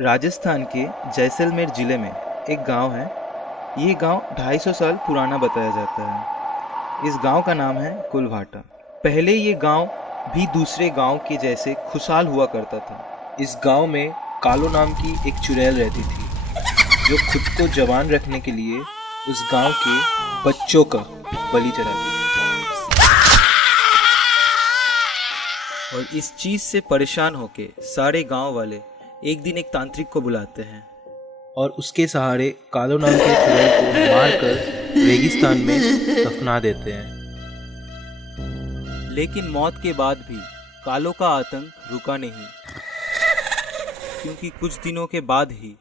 राजस्थान के जैसलमेर ज़िले में एक गांव है। ये गांव 250 साल पुराना बताया जाता है। इस गांव का नाम है कुलभाटा। पहले ये गांव भी दूसरे गांव के जैसे खुशहाल हुआ करता था। इस गांव में कालो नाम की एक चुड़ैल रहती थी, जो खुद को जवान रखने के लिए उस गांव के बच्चों का बलि चढ़ाती थी। और इस चीज़ से परेशान होके सारे गांव वाले एक दिन एक तांत्रिक को बुलाते हैं और उसके सहारे कालो नाम के चुड़ैल को मारकर रेगिस्तान में दफना देते हैं। लेकिन मौत के बाद भी कालो का आतंक रुका नहीं, क्योंकि कुछ दिनों के बाद ही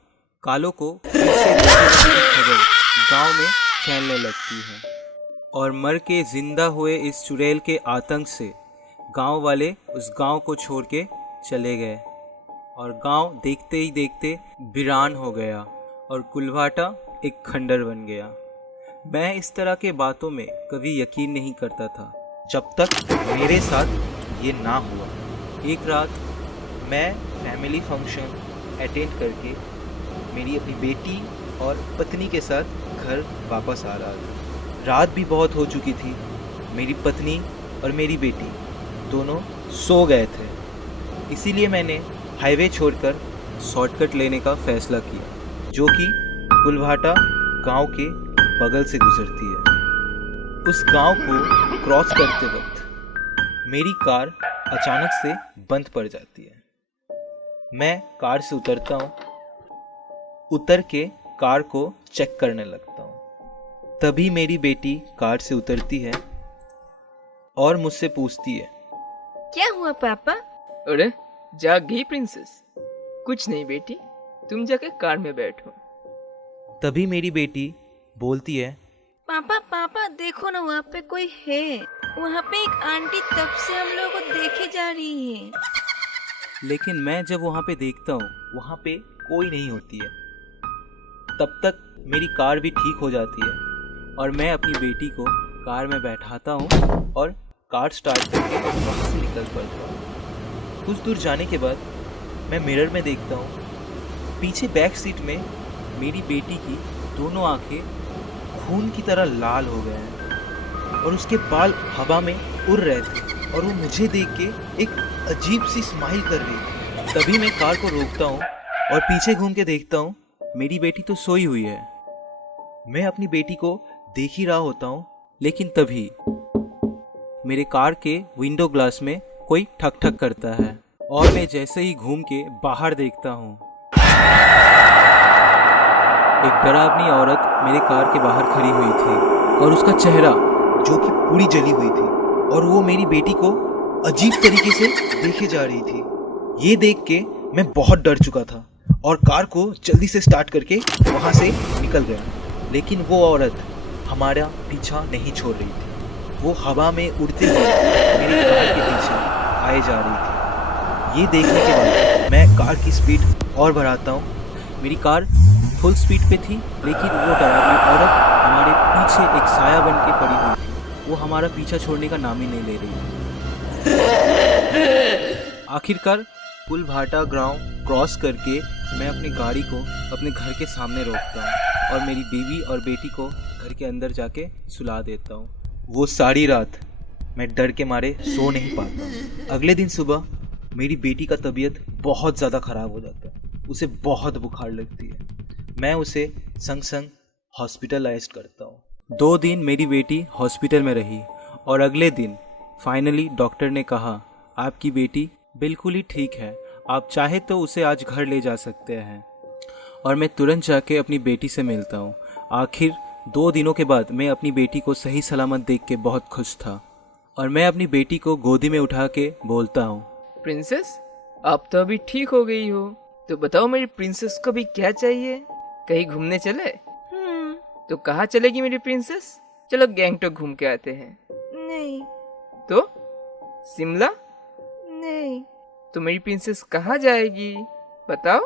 कालो को फिर से खबर गांव में फैलने लगती है और मर के जिंदा हुए इस चुड़ैल के आतंक से गांव वाले उस गांव को छोड़ के चले गए और गांव देखते ही देखते वीरान हो गया और कुलभाटा एक खंडर बन गया। मैं इस तरह के बातों में कभी यकीन नहीं करता था जब तक मेरे साथ ये ना हुआ। एक रात मैं फैमिली फंक्शन अटेंड करके मेरी अपनी बेटी और पत्नी के साथ घर वापस आ रहा था। रात भी बहुत हो चुकी थी। मेरी पत्नी और मेरी बेटी दोनों सो गए थे, इसीलिए मैंने हाईवे छोड़कर शॉर्टकट लेने का फैसला किया, जो कि कुलभाटा गांव के बगल से गुजरती है। उस गांव को क्रॉस करते वक्त मेरी कार अचानक से बंद पड़ जाती है। मैं कार से उतरता हूँ, उतर के कार को चेक करने लगता हूँ। तभी मेरी बेटी कार से उतरती है और मुझसे पूछती है, क्या हुआ पापा? अरे जाग गई प्रिंसेस? कुछ नहीं बेटी, तुम जाके कार में बैठो। तभी मेरी बेटी बोलती है, पापा पापा देखो ना, वहाँ पे कोई है। वहाँ पे एक आंटी तब से हम लोगों को देखे जा रही है। लेकिन मैं जब वहाँ पे देखता हूँ वहाँ पे कोई नहीं होती है। तब तक मेरी कार भी ठीक हो जाती है और मैं अपनी बेटी को कार में बैठाता हूँ और कार स्टार्ट करके वहाँ से निकल पड़ता हूँ। कुछ दूर जाने के बाद मैं मिरर में देखता हूँ, पीछे बैक सीट में मेरी बेटी की दोनों आंखें खून की तरह लाल हो गए हैं और उसके बाल हवा में उड़ रहे थे और वो मुझे देख के एक अजीब सी स्माइल कर रही थी। तभी मैं कार को रोकता हूँ और पीछे घूम के देखता हूँ, मेरी बेटी तो सोई हुई है। मैं अपनी बेटी को देख ही रहा होता हूँ, लेकिन तभी मेरे कार के विंडो ग्लास में कोई ठक ठक करता है और मैं जैसे ही घूम के बाहर देखता हूँ, एक डरावनी औरत मेरे कार के बाहर खड़ी हुई थी और उसका चेहरा जो कि पूरी जली हुई थी और वो मेरी बेटी को अजीब तरीके से देखे जा रही थी। ये देख के मैं बहुत डर चुका था और कार को जल्दी से स्टार्ट करके वहाँ से निकल गया। लेकिन वो औरत हमारा पीछा नहीं छोड़ रही थी। वो हवा में उड़ते हुए मेरी कार के पीछे आए जा रही थी। ये देखने के बाद मैं कार की स्पीड और बढ़ाता हूँ। मेरी कार फुल स्पीड पे थी, लेकिन वो डरावनी औरत हमारे पीछे एक साया बन के पड़ी हुई थी। वो हमारा पीछा छोड़ने का नाम ही नहीं ले रही थी। आखिरकार कुलभाटा गांव क्रॉस करके मैं अपनी गाड़ी को अपने घर के सामने रोकता हूँ और मेरी बीवी और बेटी को घर के अंदर जाके सुला देता हूँ। वो सारी रात मैं डर के मारे सो नहीं पाता। अगले दिन सुबह मेरी बेटी का तबीयत बहुत ज़्यादा ख़राब हो जाता है। उसे बहुत बुखार लगती है। मैं उसे संग संग हॉस्पिटलाइज करता हूँ। 2 दिन मेरी बेटी हॉस्पिटल में रही और अगले दिन फाइनली डॉक्टर ने कहा, आपकी बेटी बिल्कुल ही ठीक है, आप चाहे तो उसे आज घर ले जा सकते हैं। और मैं तुरंत जाके अपनी बेटी से मिलता हूँ। आखिर 2 दिनों के बाद मैं अपनी बेटी को सही सलामत देख के बहुत खुश था और मैं अपनी बेटी को गोदी में उठा के बोलता हूँ, प्रिंसेस आप तो अभी ठीक हो गई हो, तो बताओ मेरी प्रिंसेस को भी क्या चाहिए? कहीं घूमने चले? तो कहाँ चलेगी मेरी प्रिंसेस? चलो गैंगटॉक घूम के आते हैं। नहीं। तो शिमला? नहीं। तो मेरी प्रिंसेस कहाँ जाएगी बताओ?